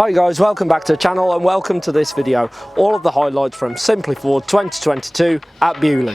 Hi guys, welcome back to the channel and welcome to this video. All of the highlights from Simply Ford 2022 at Beaulieu.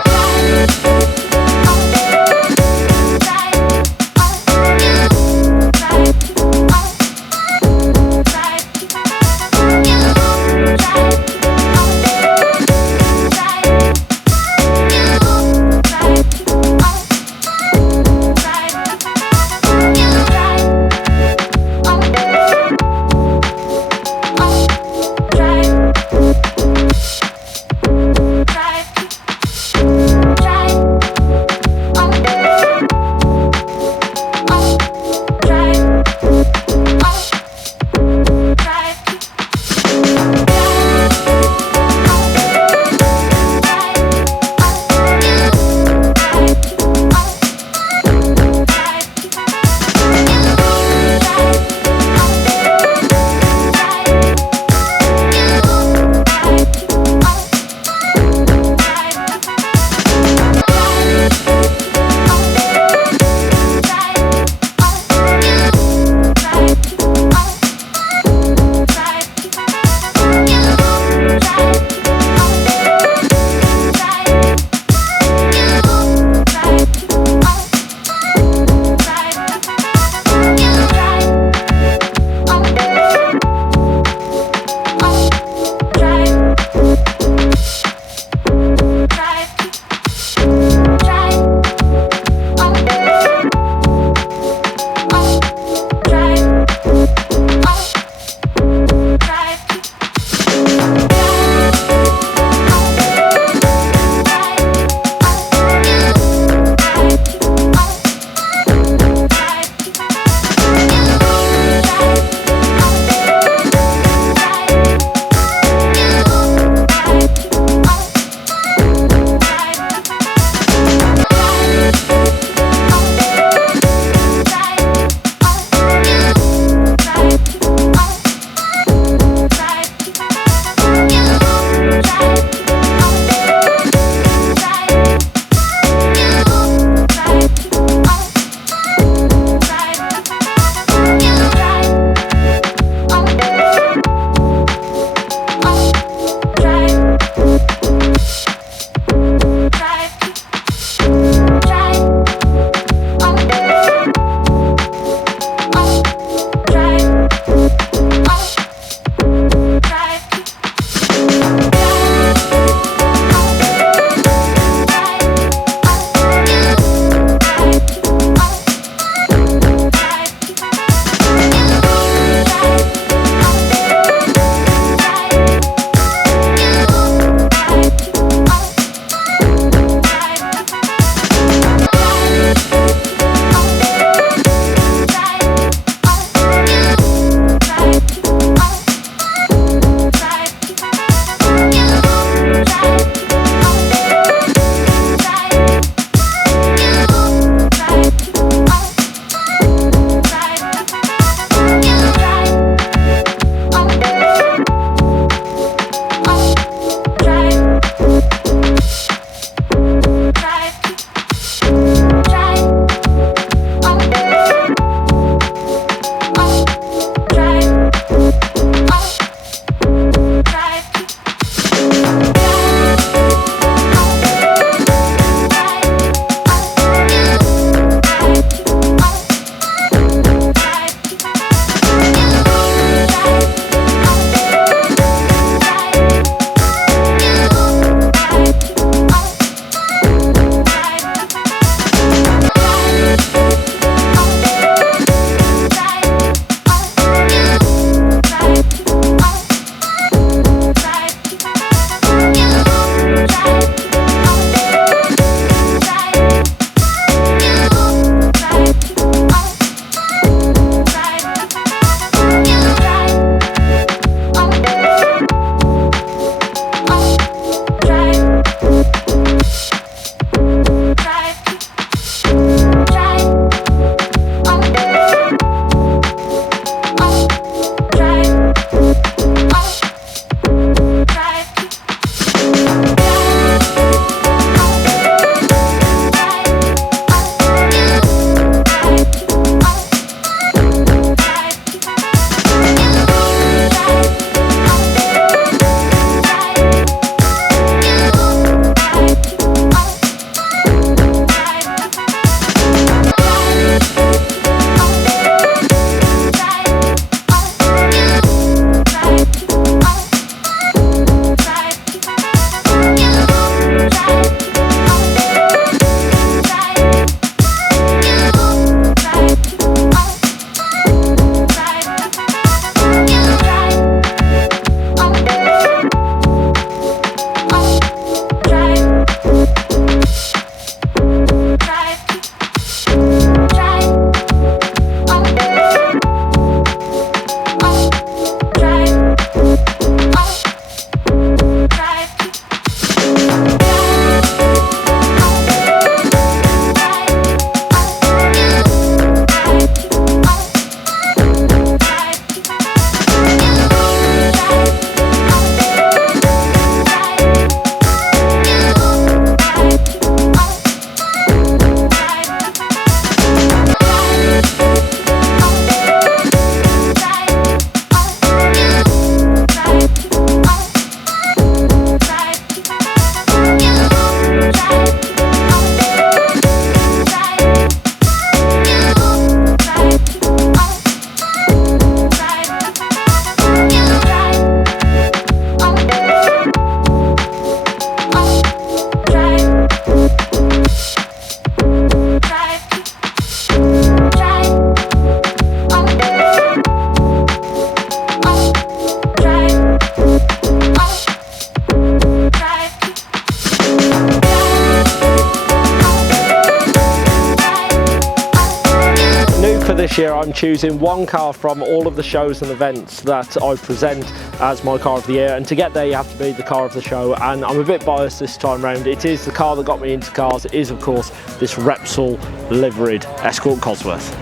Each year I'm choosing one car from all of the shows and events that I present as my car of the year, and to get there you have to be the car of the show, and I'm a bit biased this time round. It is the car that got me into cars. It is of course this Repsol liveried Escort Cosworth.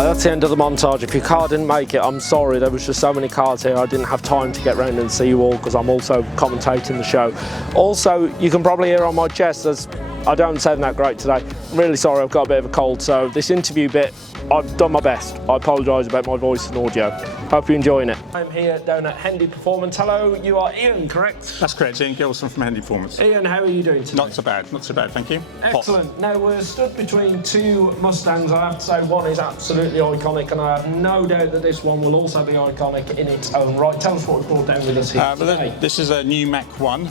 That's the end of the montage. If your car didn't make it, I'm sorry. There was just so many cars here, I didn't have time to get round and see you all because I'm also commentating the show. Also, you can probably hear on my chest as I don't sound that great today. I'm really sorry, I've got a bit of a cold, so this interview bit, I've done my best. I apologise about my voice and audio. Hope you're enjoying it. I'm here down at Hendy Performance. Hello, you are Ian, correct? That's correct, Ian Gilson from Hendy Performance. Ian, how are you doing today? Not so bad, thank you. Excellent. Hot. Now we're stood between two Mustangs. I have to say one is absolutely iconic, and I have no doubt that this one will also be iconic in its own right. Tell us what we've brought down with us here today. This is a new Mach-E.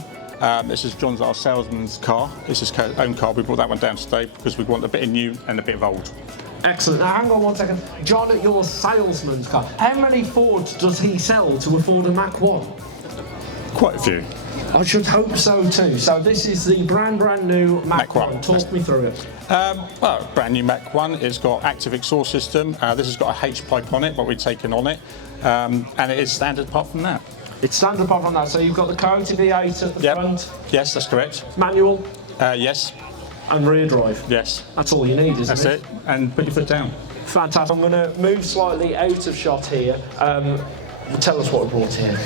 This is John's, our salesman's car. It's his own car. We brought that one down today because we want a bit of new and a bit of old. Excellent. Now hang on one second. John, your salesman's car. How many Fords does he sell to afford a Mach-E? Quite a few. I should hope so too. So this is the brand new Mach-E. Talk me through it. Well, brand new Mach-E. It's got active exhaust system. This has got a H-pipe on it, what we've taken on it. And it is standard apart from that. It's standard apart from that. So you've got the coated V8 at the front. Yes, that's correct. Manual. Yes. And rear drive. Yes. That's all you need, isn't it? That's it. And put your foot down. Fantastic. I'm going to move slightly out of shot here. Tell us what we brought here.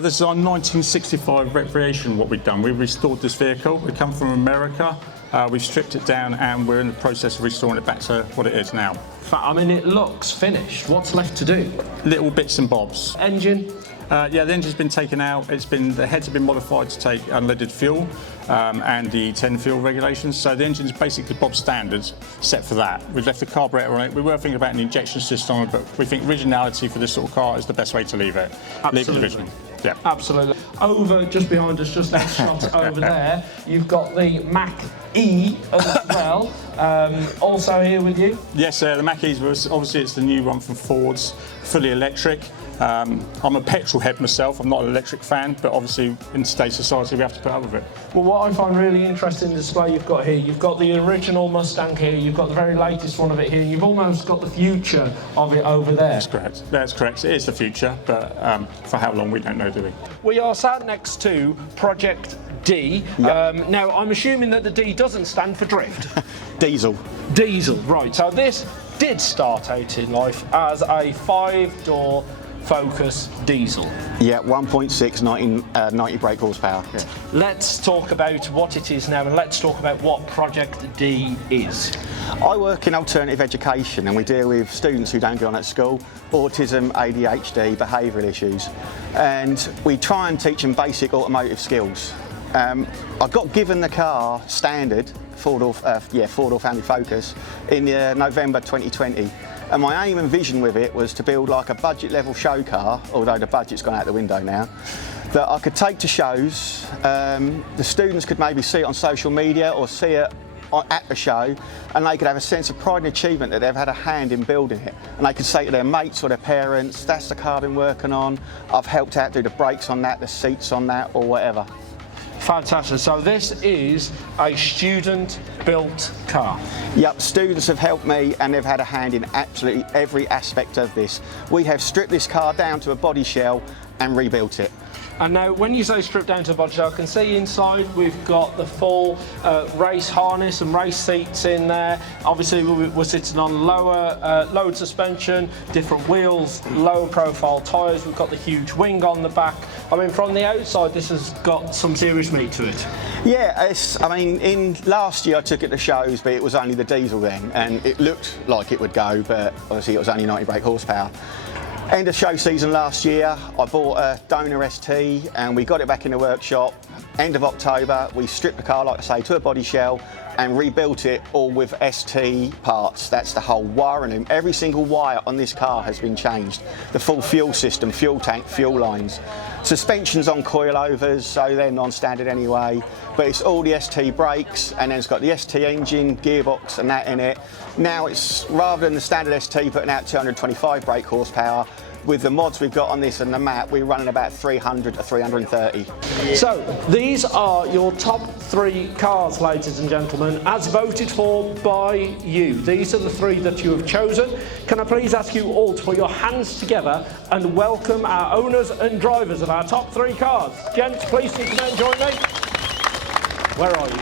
This is our 1965 Recreation, what we've done. We've restored this vehicle. We come from America. We've stripped it down and we're in the process of restoring it back to what it is now. I mean, it looks finished. What's left to do? Little bits and bobs. Engine? Yeah, the engine's been taken out. The heads have been modified to take unleaded fuel and the 10 fuel regulations. So the engine's basically Bob standards, set for that. We've left the carburetor on it. We were thinking about an injection system on it, but we think originality for this sort of car is the best way to leave it. Absolutely. Leave it original. Yeah. Absolutely. Over, just behind us, just next shot over there, you've got the Mach-E as well. Also here with you? Yes, the Mach-E's, obviously it's the new one from Ford's, fully electric. I'm a petrol head myself, I'm not an electric fan, but obviously in today's society we have to put up with it. Well, what I find really interesting in the display you've got here, you've got the original Mustang here, you've got the very latest one of it here, you've almost got the future of it over there. That's correct, that's correct. It is the future, but for how long we don't know, do we? We are sat next to Project D. Yep. Now, I'm assuming that the D doesn't stand for drift. Diesel. Diesel, right. So this did start out in life as a 5-door Focus diesel. Yeah, 1.6, 90 brake horsepower. Yeah. Let's talk about what it is now, and let's talk about what Project D is. I work in alternative education and we deal with students who don't get on at school, autism, ADHD, behavioural issues, and we try and teach them basic automotive skills. I got given the car standard, four-door family Focus, in November 2020. And my aim and vision with it was to build like a budget level show car, although the budget's gone out the window now, that I could take to shows. The students could maybe see it on social media or see it at the show, and they could have a sense of pride and achievement that they've had a hand in building it. And they could say to their mates or their parents, that's the car I've been working on, I've helped out do the brakes on that, the seats on that, or whatever. Fantastic. So this is a student-built car. Yep, students have helped me and they've had a hand in absolutely every aspect of this. We have stripped this car down to a body shell and rebuilt it. And now, when you say stripped down to a body shell, I can see inside we've got the full race harness and race seats in there. Obviously, we're sitting on lowered suspension, different wheels, lower profile tyres. We've got the huge wing on the back. I mean, from the outside, this has got some serious meat to it. Yeah, in last year I took it to shows, but it was only the diesel then, and it looked like it would go, but obviously it was only 90 brake horsepower. End of show season last year, I bought a Donor ST and we got it back in the workshop. End of October, we stripped the car, like I say, to a body shell and rebuilt it all with ST parts. That's the whole wiring. Every single wire on this car has been changed. The full fuel system, fuel tank, fuel lines. Suspension's on coilovers, so they're non-standard anyway, but it's all the ST brakes, and then it's got the ST engine, gearbox and that in it. Now it's, rather than the standard ST putting out 225 brake horsepower, with the mods we've got on this and the map, we're running about 300 to 330. So, these are your top 3 cars, ladies and gentlemen, as voted for by you. These are the 3 that you have chosen. Can I please ask you all to put your hands together and welcome our owners and drivers of our top 3 cars. Gents, please come and join me. Where are you?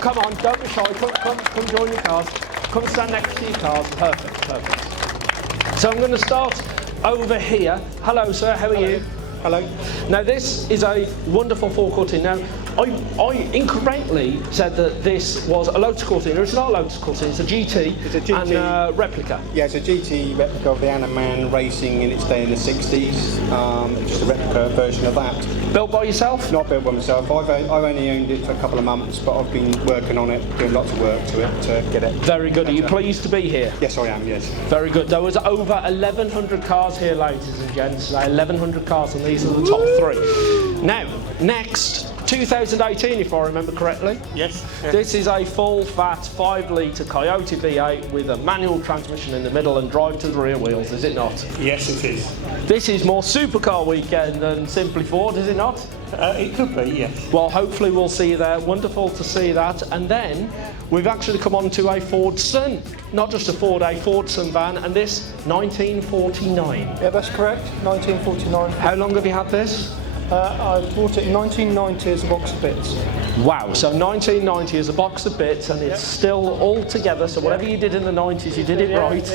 Come on, don't be shy. Come join your cars. Come stand next to your cars. Perfect. So I'm going to start over here. Hello sir, how are you? Hello. Now this is a wonderful Ford Cortina. Now I incorrectly said that this was a Lotus Cortina. It's not a Lotus Cortina, it's a GT, It's a GT. and a replica. Yeah, it's a GT replica of the Anna Man racing in its day in the 60s. Just a replica version of that. Built by yourself? Not built by myself. I've only owned it for a couple of months, but I've been working on it, doing lots of work to it to get it. Very good. Are you pleased to be here? Yes, I am, yes. Very good. There was over 1,100 cars here, ladies and gents. 1,100 cars, and these are the top 3. Now, next, 2018, if I remember correctly. Yes. This is a full fat 5-litre Coyote V8 with a manual transmission in the middle and drive to the rear wheels, is it not? Yes, it is. This is more supercar weekend than simply Ford, is it not? It could be, yes. Well, hopefully we'll see you there. Wonderful to see that. And then we've actually come on to a Fordson, not just a Ford, a Fordson van, and this 1949. Yeah, that's correct, 1949. How long have you had this? I bought it in 1990 as a box of bits. Wow, so 1990 is a box of bits and it's still all together, so whatever you did in the 90s, you did it right.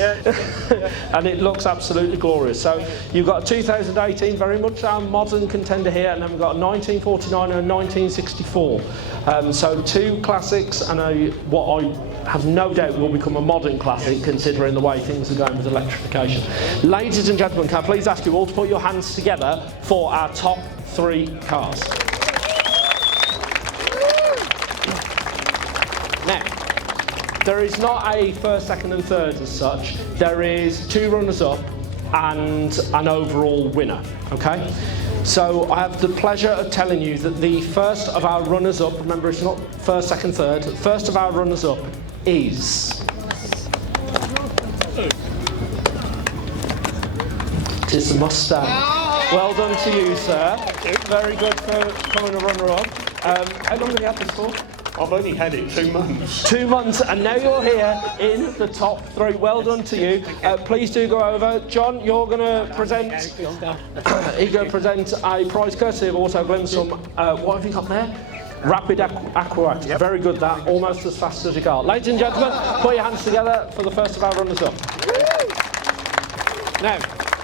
And it looks absolutely glorious. So you've got a 2018, very much our modern contender here, and then we've got a 1949 and a 1964. So 2 classics and what I have no doubt will become a modern classic considering the way things are going with electrification. Ladies and gentlemen, can I please ask you all to put your hands together for our top 3 cars. Now, there is not a first, second and third as such. There is 2 runners-up and an overall winner, okay? So I have the pleasure of telling you that the first of our runners-up, remember it's not first, second, third, first of our runners-up is... It is the Mustang. Well done to you, sir. Very good for coming a runner-up. How long have you had this for? I've only had it 2 months. 2 months, and now you're here in the top 3. Well done to you. Please do go over. John, you're going to present. You're going to present a prize courtesy of Auto Glim. Some. What have you got there? Rapid Aquax. Yep. Very good. That almost as fast as your car. Ladies and gentlemen, put your hands together for the first of our runners-up. Now.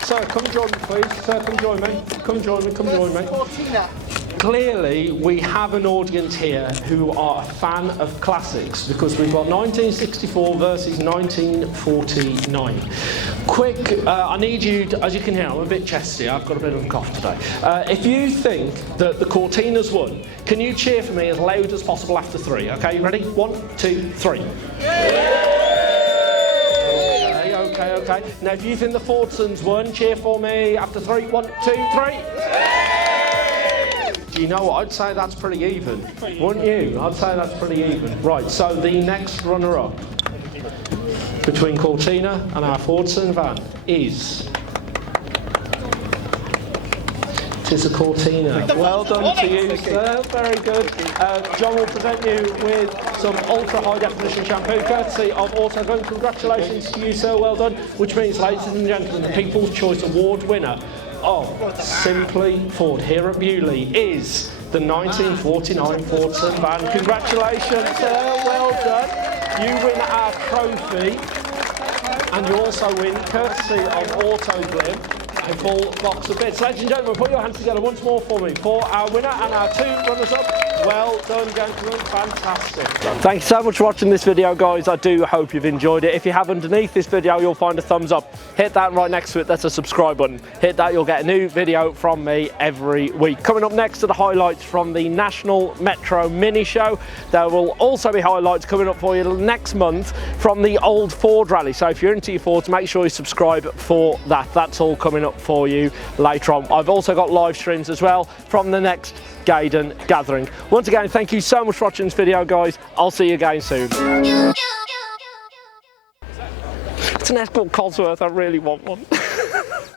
Sir, come join me, please. Sir, come join me. Come join me. Cortina. Clearly, we have an audience here who are a fan of classics because we've got 1964 versus 1949. Quick, I need you, as you can hear, I'm a bit chesty. I've got a bit of a cough today. If you think that the Cortina's won, can you cheer for me as loud as possible after 3? Okay, you ready? 1, 2, 3. Okay. Now, if you think the Fordson's won, cheer for me after 3. 1, 2, 3. Do you know what? I'd say that's pretty even, wouldn't you? I'd say that's pretty even. Right, so the next runner-up between Cortina and our Fordson van is... It is a Cortina. Well done to you, sir. Very good. John will present you with some ultra-high definition shampoo courtesy of Auto Glim. Congratulations to you, sir. Well done. Which means, ladies and gentlemen, the People's Choice Award winner of Simply Ford here at Beaulieu is the 1949 Fordson van. Congratulations, sir. Well done. You win our trophy, and you also win, courtesy of Auto Glim, a full box of bits. Ladies and gentlemen, put your hands together once more for me for our winner and our 2 runners-up. Well done, gentlemen, fantastic. Thank you so much for watching this video, guys. I do hope you've enjoyed it. If you have, underneath this video, you'll find a thumbs up. Hit that, and right next to it, that's a subscribe button. Hit that, you'll get a new video from me every week. Coming up next are the highlights from the National Metro Mini Show. There will also be highlights coming up for you next month from the Old Ford Rally. So if you're into your Fords, make sure you subscribe for that. That's all coming up for you later on. I've also got live streams as well from the next Gaydon Gathering. Once again, thank you so much for watching this video, guys. I'll see you again soon. It's an Escort Cosworth. I really want one.